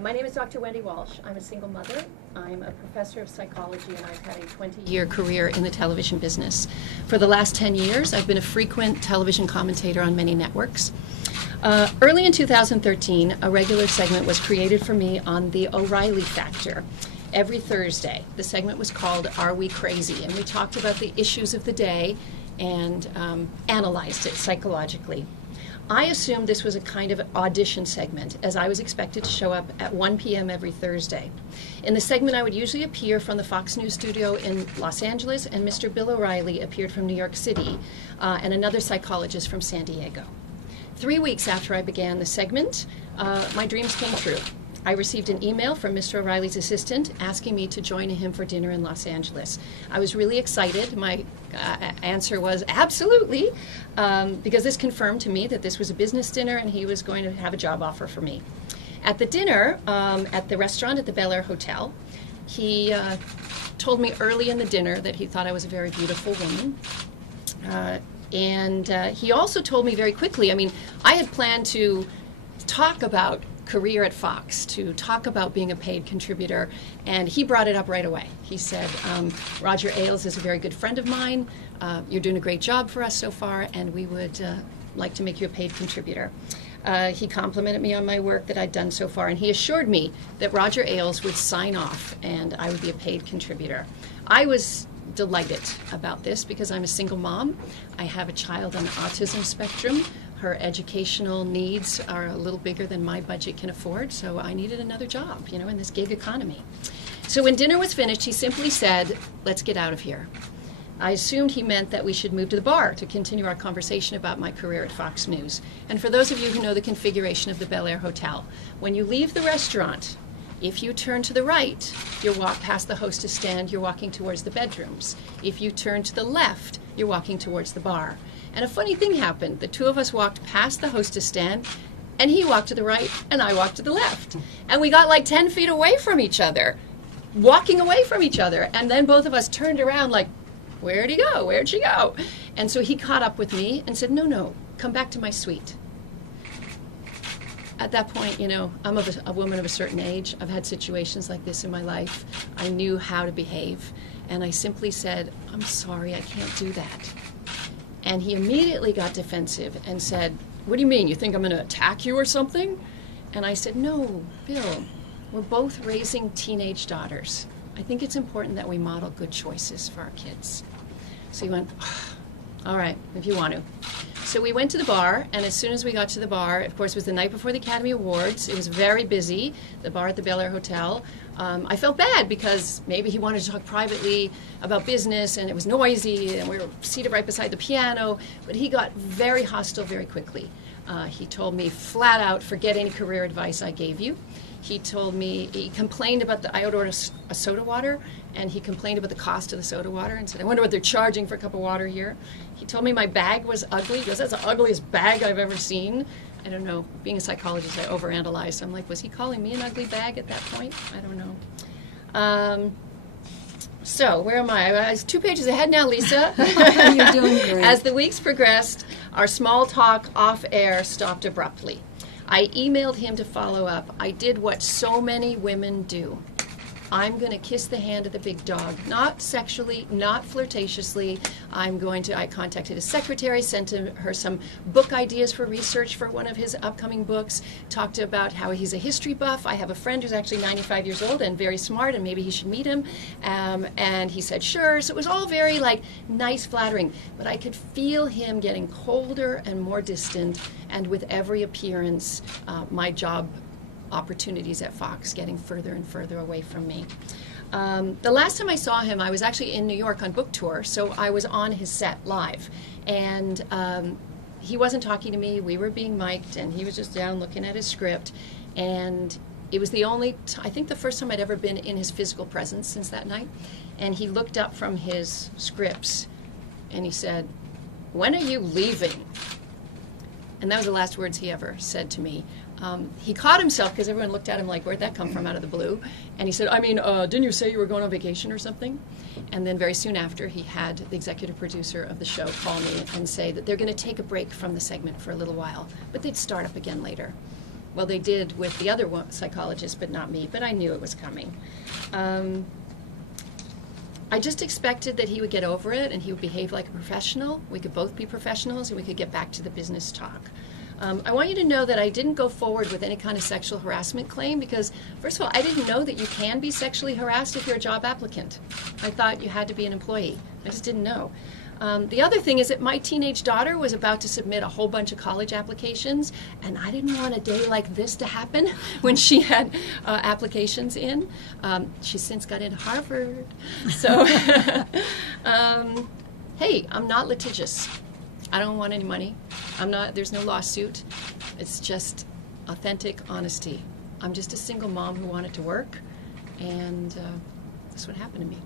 My name is Dr. Wendy Walsh. I'm a single mother. I'm a professor of psychology, and I've had a 20-year career in the television business. For the last 10 years, I've been a frequent television commentator on many networks. Early in 2013, a regular segment was created for me on the O'Reilly Factor. Every Thursday, the segment was called Are We Crazy? And we talked about the issues of the day and analyzed it psychologically. I assumed this was a kind of audition segment, as I was expected to show up at 1 p.m. every Thursday. In the segment, I would usually appear from the Fox News studio in Los Angeles, and Mr. Bill O'Reilly appeared from New York City, and another psychologist from San Diego. 3 weeks after I began the segment, my dreams came true. I received an email from Mr. O'Reilly's assistant asking me to join him for dinner in Los Angeles. I was really excited. My answer was absolutely, because this confirmed to me that this was a business dinner and he was going to have a job offer for me. At the dinner, at the restaurant at the Bel Air Hotel, he told me early in the dinner that he thought I was a very beautiful woman. And he also told me very quickly, I had planned to talk about career at Fox, to talk about being a paid contributor, and he brought it up right away. He said, Roger Ailes is a very good friend of mine, you're doing a great job for us so far, and we would like to make you a paid contributor. He complimented me on my work that I'd done so far, and he assured me that Roger Ailes would sign off and I would be a paid contributor. I was delighted about this because I'm a single mom. I have a child on the autism spectrum. Her educational needs are a little bigger than my budget can afford, so I needed another job, in this gig economy. So when dinner was finished, he simply said, let's get out of here. I assumed he meant that we should move to the bar to continue our conversation about my career at Fox News. And for those of you who know the configuration of the Bel Air Hotel, when you leave the restaurant, if you turn to the right, you walk past the hostess stand, you're walking towards the bedrooms. If you turn to the left, you're walking towards the bar. And a funny thing happened. The two of us walked past the hostess stand, and he walked to the right, and I walked to the left. And we got like 10 feet away from each other, walking away from each other. And then both of us turned around like, where'd he go? Where'd she go? And so he caught up with me and said, no, come back to my suite. At that point, I'm a woman of a certain age. I've had situations like this in my life. I knew how to behave. And I simply said, I'm sorry, I can't do that. And he immediately got defensive and said, what do you mean? You think I'm going to attack you or something? And I said, no, Bill, we're both raising teenage daughters. I think it's important that we model good choices for our kids. So he went, all right, if you want to. So we went to the bar, and as soon as we got to the bar, of course, it was the night before the Academy Awards. It was very busy, the bar at the Bel Air Hotel. I felt bad because maybe he wanted to talk privately about business, and it was noisy, and we were seated right beside the piano. But he got very hostile very quickly. He told me flat out, forget any career advice I gave you. He told me, he complained about I ordered a soda water, and he complained about the cost of the soda water and said, I wonder what they're charging for a cup of water here. He told me my bag was ugly. He goes, that's the ugliest bag I've ever seen. I don't know. Being a psychologist, I overanalyzed. I'm like, was he calling me an ugly bag at that point? I don't know. So, where am I? I was 2 pages ahead now, Lisa. You're doing great. As the weeks progressed, our small talk off air stopped abruptly. I emailed him to follow up. I did what so many women do. I'm going to kiss the hand of the big dog, not sexually, not flirtatiously. I contacted his secretary, sent her some book ideas for research for one of his upcoming books, talked about how he's a history buff. I have a friend who's actually 95 years old and very smart, and maybe he should meet him. And he said, sure. So it was all very nice, flattering. But I could feel him getting colder and more distant, and with every appearance, my job opportunities at Fox getting further and further away from me. The last time I saw him, I was actually in New York on book tour, so I was on his set live. And he wasn't talking to me. We were being mic'd, and he was just down looking at his script. And it was the I think the first time I'd ever been in his physical presence since that night. And he looked up from his scripts, and he said, when are you leaving? And that was the last words he ever said to me. He caught himself because everyone looked at him like, where'd that come from out of the blue? And he said, didn't you say you were going on vacation or something? And then very soon after, he had the executive producer of the show call me and say that they're going to take a break from the segment for a little while, but they'd start up again later. Well, they did with the other psychologist, but not me. But I knew it was coming. I just expected that he would get over it and he would behave like a professional. We could both be professionals and we could get back to the business talk. I want you to know that I didn't go forward with any kind of sexual harassment claim because, first of all, I didn't know that you can be sexually harassed if you're a job applicant. I thought you had to be an employee. I just didn't know. The other thing is that my teenage daughter was about to submit a whole bunch of college applications, and I didn't want a day like this to happen when she had applications in. She's since got into Harvard. So, hey, I'm not litigious. I don't want any money. There's no lawsuit. It's just authentic honesty. I'm just a single mom who wanted to work, and that's what happened to me.